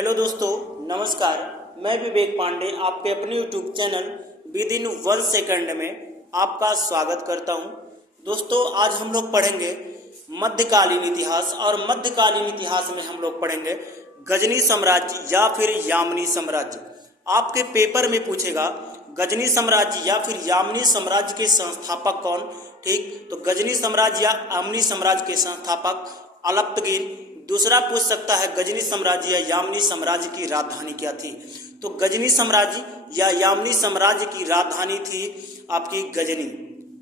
Hello दोस्तों, नमस्कार। मैं विवेक पांडे आपके अपने YouTube channel with in 1 second में आपका स्वागत करता हूं। दोस्तों, आज हम लोग पढ़ेंगे मध्यकालीन इतिहास और मध्यकालीन इतिहास में हम लोग पढ़ेंगे गजनी साम्राज्य या फिर यामनी साम्राज्य। आपके पेपर में पूछेगा गजनी साम्राज्य या फिर यामनी साम्राज्य के संस्थापक कौन। ठीक, तो गजनी साम्राज्य या यामनी साम्राज्य के संस्थापक अलप्तगीन। दूसरा पूछ सकता है गजनी साम्राज्य या यामनी साम्राज्य की राजधानी क्या थी। तो गजनी साम्राज्य या यामनी साम्राज्य की राजधानी थी आपकी गजनी।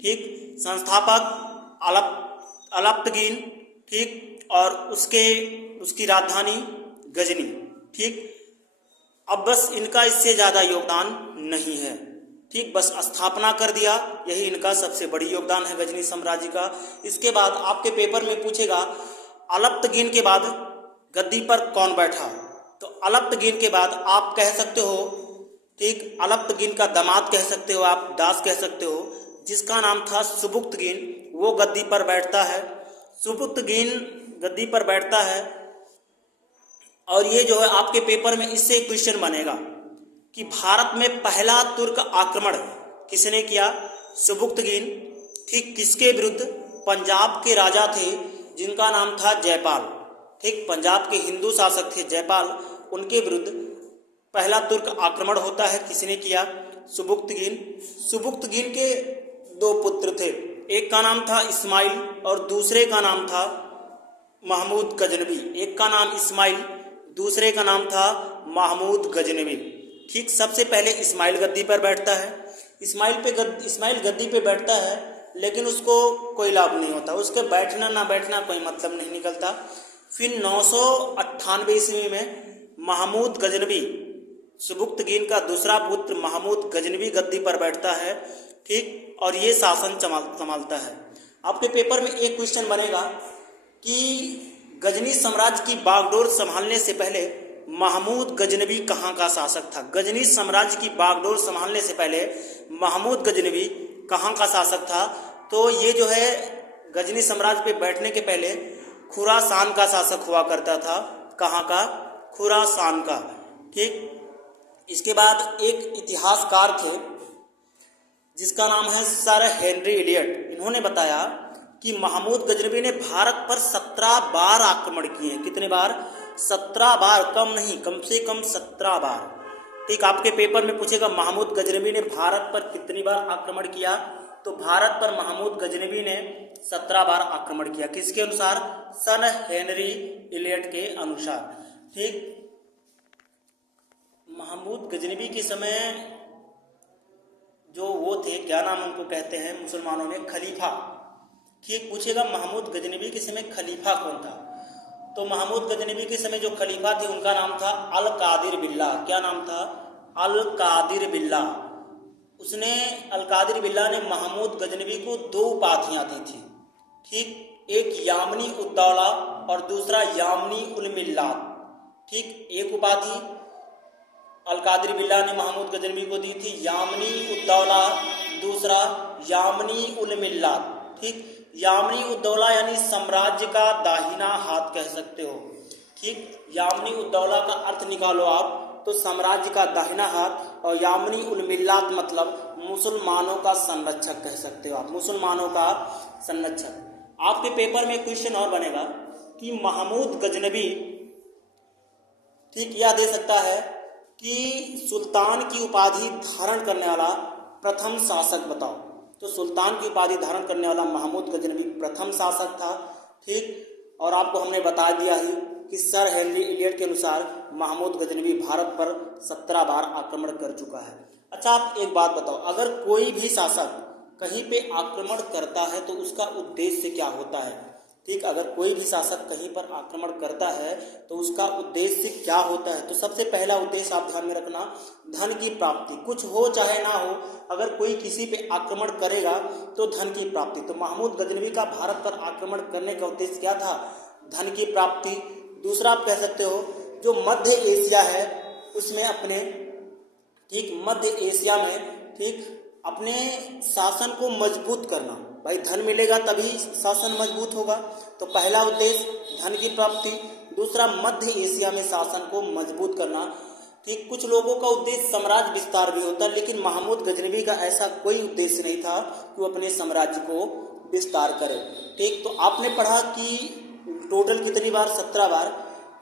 ठीक, संस्थापक अलप्तगीन। ठीक, और उसकी राजधानी गजनी। ठीक, अब बस इनका इससे ज़्यादा योगदान नहीं है। ठीक, बस स्थापना कर दिया, यही इनका सबसे बड़ी योगदान है गजनी साम्राज्य का। इसके बाद आपके पेपर में पूछेगा अलप्तगीन के बाद गद्दी पर कौन बैठा। तो अलप्तगीन के बाद आप कह सकते हो, ठीक, अलप्तगीन का दामाद कह सकते हो, आप दास कह सकते हो, जिसका नाम था सुबुक्तगीन, वो गद्दी पर बैठता है। सुबुक्तगीन गद्दी पर बैठता है। और ये जो है आपके पेपर में इससे क्वेश्चन बनेगा कि भारत में पहला तुर्क आक्रमण किसने किया। सुबुक्तगीन। ठीक, किसके विरुद्ध। पंजाब के राजा थे जिनका नाम था जयपाल। ठीक, पंजाब के हिंदू शासक थे जयपाल, उनके विरुद्ध पहला तुर्क आक्रमण होता है। किसने किया। सुबुक्तगीन। सुबुक्तगीन के दो पुत्र थे, एक का नाम था इस्माइल और दूसरे का नाम था महमूद गजनवी। एक का नाम इस्माइल, दूसरे का नाम था महमूद गजनवी। ठीक, सबसे पहले इस्माइल गद्दी पर बैठता है। इस्माइल गद्दी पे बैठता है, लेकिन उसको कोई लाभ नहीं होता, उसके बैठना ना बैठना कोई मतलब नहीं निकलता। फिर 998 ईस्वी में महमूद गजनवी, सुबुक्तगीन का दूसरा पुत्र महमूद गजनवी गद्दी पर बैठता है। ठीक, और ये शासन संभालता है। आपके पेपर में एक क्वेश्चन बनेगा कि गजनी साम्राज्य की बागडोर संभालने से पहले महमूद गजनवी कहाँ का शासक था। गजनी साम्राज्य की बागडोर संभालने से पहले महमूद गजनवी कहाँ का शासक था। तो ये जो है गजनी साम्राज्य पे बैठने के पहले खुरासान का शासक हुआ करता था। कहाँ का। खुरासान का। ठीक, इसके बाद एक इतिहासकार थे जिसका नाम है सर हेनरी इलियट। इन्होंने बताया कि महमूद गजनवी ने भारत पर 17 बार आक्रमण किए। कितने बार। 17 बार, कम नहीं, कम से कम 17 बार। ठीक, आपके पेपर में पूछेगा महमूद गजनवी ने भारत पर कितनी बार आक्रमण किया। तो भारत पर महमूद गजनवी ने 17 बार आक्रमण किया। किसके अनुसार। सन हेनरी इलियट के अनुसार। ठीक, महमूद गजनवी के समय जो वो थे, क्या नाम उनको कहते हैं मुसलमानों में, खलीफा। ठीक, पूछेगा महमूद गजनवी के समय खलीफा कौन था। तो महमूद गजनवी के समय जो खलीफा थे उनका नाम था अल कादिर बिल्ला। क्या नाम था। अल कादिर बिल्ला। अल कादिर बिल्ला ने महमूद गजनवी को 2 उपाधियां दी थी। ठीक, एक यामनी उद्दौला और दूसरा यामनी उल मिल्लात। ठीक, एक उपाधि अल कादिर बिल्ला ने महमूद गजनवी को दी थी यामनी उद्दौला, दूसरा यामनी उल मिल्लात। ठीक, यामनी उद्दौला यानी साम्राज्य का दाहिना हाथ कह सकते हो। ठीक, यामनी उद्दौला का अर्थ निकालो आप तो साम्राज्य का दाहिना हाथ, और यामनी उल मिल्लात मतलब मुसलमानों का संरक्षक कह सकते हो आप, मुसलमानों का संरक्षक। आपके पेपर में क्वेश्चन और बनेगा कि महमूद गजनवी, ठीक, यह दे सकता है कि सुल्तान की उपाधि धारण करने वाला प्रथम शासक बताओ। तो सुल्तान की उपाधि धारण करने वाला महमूद गजनवी प्रथम शासक था। ठीक, और आपको हमने बता दिया ही कि सर हेनरी इलियट के अनुसार महमूद गजनवी भारत पर 17 बार आक्रमण कर चुका है। अच्छा, आप एक बात बताओ, अगर कोई भी शासक कहीं पे आक्रमण करता है तो उसका उद्देश्य क्या होता है। ठीक, अगर कोई भी शासक कहीं पर आक्रमण करता है तो उसका उद्देश्य क्या होता है। तो सबसे पहला उद्देश्य आप ध्यान में रखना, धन की प्राप्ति। कुछ हो चाहे ना हो, अगर कोई किसी पे आक्रमण करेगा तो धन की प्राप्ति। तो महमूद गजनवी का भारत पर आक्रमण करने का उद्देश्य क्या था। धन की प्राप्ति। दूसरा आप कह सकते हो जो मध्य एशिया है उसमें अपने, ठीक, मध्य एशिया में, ठीक, अपने शासन को मजबूत करना। भाई धन मिलेगा तभी शासन मजबूत होगा। तो पहला उद्देश्य धन की प्राप्ति। दूसरा मध्य एशिया में शासन को मजबूत करना। ठीक, कुछ लोगों का उद्देश्य साम्राज्य विस्तार भी होता है, लेकिन महमूद गजनवी का ऐसा कोई उद्देश्य नहीं था कि वो अपने साम्राज्य को विस्तार करे। ठीक, तो आपने पढ़ा कि टोटल कितनी बार, 17 बार,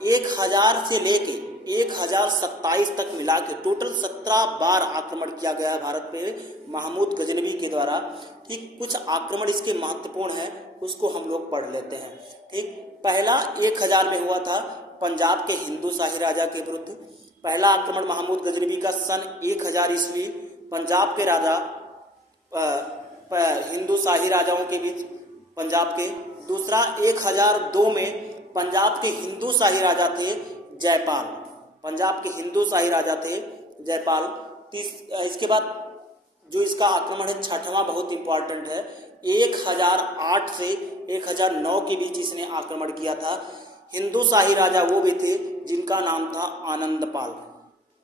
1000 से लेके 1027 तक मिला के टोटल 17 बार आक्रमण किया गया है भारत पे महमूद गजनवी के द्वारा। ठीक, कुछ आक्रमण इसके महत्वपूर्ण हैं, उसको हम लोग पढ़ लेते हैं। ठीक, पहला 1000 में हुआ था पंजाब के हिंदू शाही राजा के विरुद्ध। पहला आक्रमण महमूद गजनवी का सन 1000 ईस्वी पंजाब के राजा हिंदू शाही राजाओं के बीच, पंजाब के। दूसरा 1002 में पंजाब के हिंदू शाही राजा थे जयपाल, पंजाब के हिंदू शाही राजा थे जयपाल। इसके बाद जो इसका आक्रमण है छठवां बहुत इंपॉर्टेंट है, 1008 से 1009 के बीच इसने आक्रमण किया था। हिंदू शाही राजा वो भी थे जिनका नाम था आनंदपाल।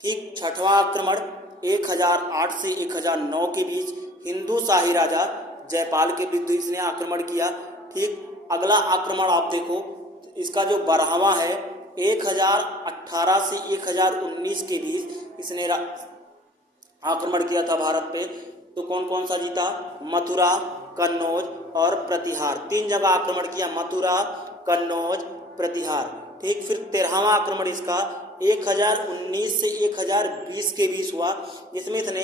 ठीक, छठवां आक्रमण 1008 से 1009 के बीच हिंदू शाही राजा जयपाल के विरुद्ध इसने आक्रमण किया। ठीक, अगला आक्रमण आप देखो, इसका जो 12वां है 1018 से 1019 के बीच इसने आक्रमण किया था भारत पे। तो कौन कौन सा जीता, मथुरा, कन्नौज और प्रतिहार, 3 जगह आक्रमण किया, मथुरा, कन्नौज, प्रतिहार। ठीक, फिर 13वां आक्रमण इसका 1019 से 1020 के बीच हुआ, जिसमें इसने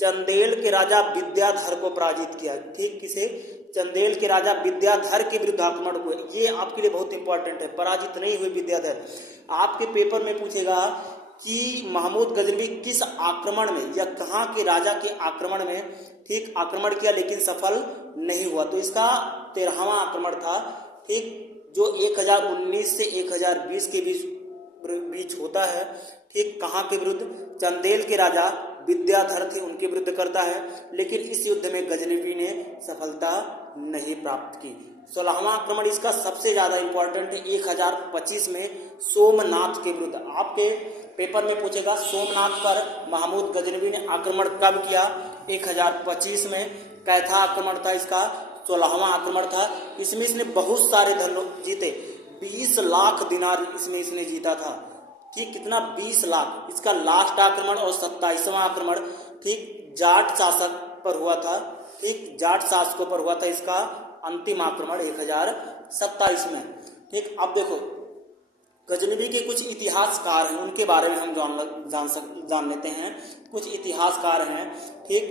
चंदेल के राजा विद्याधर को पराजित किया। ठीक, किसे, चंदेल के राजा विद्याधर के विरुद्ध आक्रमण हुए। ये आपके लिए बहुत इंपॉर्टेंट है, पराजित नहीं हुए विद्याधर। आपके पेपर में पूछेगा कि महमूद गजनवी किस आक्रमण में या कहाँ के राजा के आक्रमण में ठीक आक्रमण किया लेकिन सफल नहीं हुआ, तो इसका 13वां आक्रमण था। ठीक, जो 1019 से 1020 के बीच होता है। ठीक, कहाँ के विरुद्ध, चंदेल के राजा विद्याधर थे उनके विरुद्ध करता है, लेकिन इस युद्ध में गजनवी ने सफलता नहीं प्राप्त की। 16वां आक्रमण इसका सबसे ज्यादा इंपॉर्टेंट है, 1025 में सोमनाथ के विरुद्ध। आपके पेपर में पूछेगा सोमनाथ पर महमूद गजनवी ने आक्रमण कब किया, 1025 में। कैथा आक्रमण था इसका, 16वां आक्रमण था। इसमें इसने बहुत सारे धन जीते, 20 लाख दिनार इसमें इसने जीता था। ठीक, कितना, 20 लाख। इसका लास्ट आक्रमण और 27वां आक्रमण ठीक जाट शासक पर हुआ था। ठीक, जाट शासकों पर हुआ था इसका अंतिम आक्रमण 1027 में। ठीक, अब देखो गजनवी के कुछ इतिहासकार हैं, उनके बारे में हम जान लेते हैं। कुछ इतिहासकार हैं। ठीक,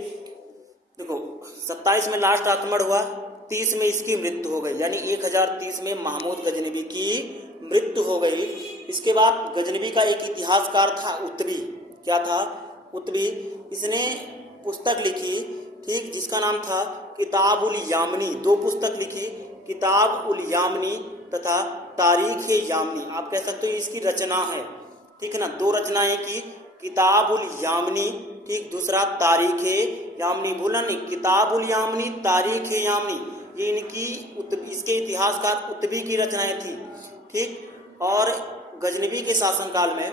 देखो 27 में लास्ट आक्रमण हुआ, 30 में इसकी मृत्यु हो गई, यानी 1030 में महमूद गजनवी की मृत्यु हो गई। इसके बाद गजनवी का एक इतिहासकार था उत्बी, क्या था, उत्बी। इसने पुस्तक लिखी, ठीक, जिसका नाम था किताब उल यामनी। 2 पुस्तक लिखी, किताब उल यामनी तथा तारीख यामनी। आप कह सकते हो इसकी रचना है, ठीक है ना, 2 रचनाएं की, किताब उल यामनी, ठीक, दूसरा तारीख यामनी। बोला नहीं, किताब उल यामनी, तारीख यामनी, ये इनकी इसके इतिहासकार उत्बी की रचनाएं थी। ठीक, और गजनवी के शासनकाल में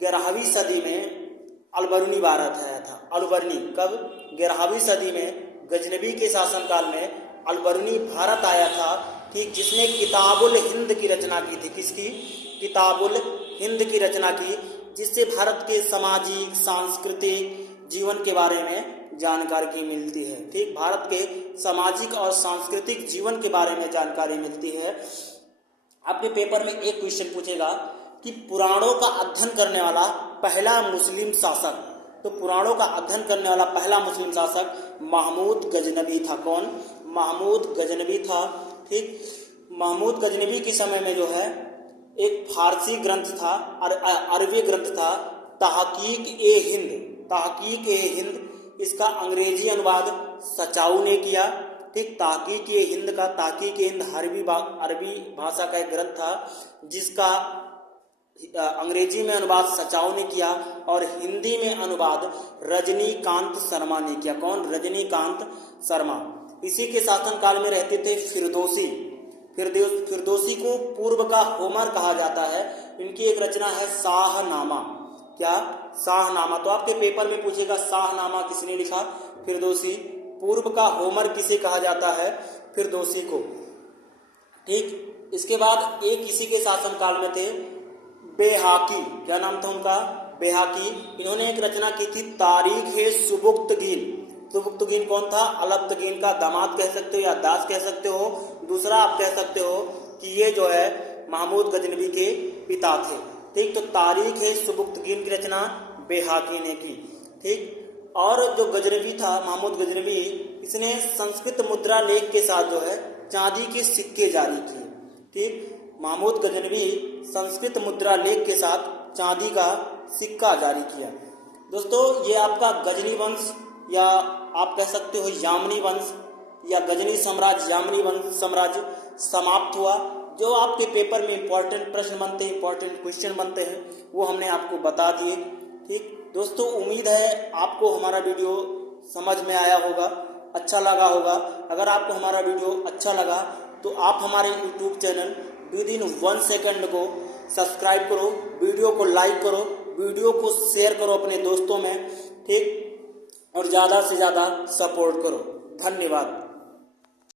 11वीं सदी में अलबरूनी भारत आया था। अलबरूनी कब, 11वीं सदी में गजनवी के शासनकाल में अलबरूनी भारत आया था। ठीक, जिसने किताबुल हिंद की रचना की थी। किसकी, किताबुल हिंद की रचना की, जिससे भारत के सामाजिक सांस्कृतिक जीवन के बारे में जानकारी मिलती है। ठीक, भारत के सामाजिक और सांस्कृतिक जीवन के बारे में जानकारी मिलती है। आपके पेपर में एक क्वेश्चन पूछेगा कि पुराणों का अध्ययन करने वाला पहला मुस्लिम शासक, तो पुराणों का अध्ययन करने वाला पहला मुस्लिम शासक महमूद गजनवी था। कौन, महमूद गजनवी था। ठीक, महमूद गजनवी के समय में जो है एक फारसी ग्रंथ था, अरबी ग्रंथ था, तहकीक ए हिंद। इसका अंग्रेजी अनुवाद सचाऊ ने किया। ठीक, तहकीक ए हिंद का, तहकीक ए हिंद अरबी भाषा का एक ग्रंथ था, जिसका अंग्रेजी में अनुवाद सचाऊ ने किया और हिंदी में अनुवाद रजनीकांत शर्मा ने किया। कौन, रजनीकांत शर्मा। इसी के शासनकाल में रहते थे फिरदौसी। फिरदौसी को पूर्व का होमर कहा जाता है। इनकी एक रचना है शाहनामा। क्या, शाहनामा। तो आपके पेपर में पूछेगा शाहनामा किसने लिखा, फिरदौसी। पूर्व का होमर किसे कहा जाता है, फिरदौसी को। ठीक, इसके बाद एक इसी के शासनकाल में थे बेहाकी, क्या नाम था उनका, बेहाकी। इन्होंने एक रचना की थी तारीख-ए-सुबुक्तगीन। सुबुक्तगीन कौन था, अलब्तगीन का दामाद कह सकते हो या दास कह सकते हो। दूसरा आप कह सकते हो कि ये जो है महमूद गजनवी के पिता थे। ठीक, तो तारीख-ए-सुबुक्तगीन की रचना बेहाकी ने की। ठीक, और जो गजनवी था महमूद गजनवी, इसने संस्कृत मुद्रा लेख के साथ जो है चांदी के सिक्के जारी किए। ठीक, महमूद गजनवी संस्कृत मुद्रा लेख के साथ चांदी का सिक्का जारी किया। दोस्तों, ये आपका गजनी वंश या आप कह सकते हो यामनी वंश या गजनी साम्राज्य, यामनी वंश साम्राज्य समाप्त हुआ। जो आपके पेपर में इंपॉर्टेंट प्रश्न बनते हैं, इंपॉर्टेंट क्वेश्चन बनते हैं, वो हमने आपको बता दिए। ठीक दोस्तों, उम्मीद है आपको हमारा वीडियो समझ में आया होगा, अच्छा लगा होगा। अगर आपको हमारा वीडियो अच्छा लगा तो आप हमारे यूट्यूब चैनल विदिन 1 सेकंड को सब्सक्राइब करो, वीडियो को लाइक करो, वीडियो को शेयर करो अपने दोस्तों में। ठीक, और ज़्यादा से ज़्यादा सपोर्ट करो। धन्यवाद।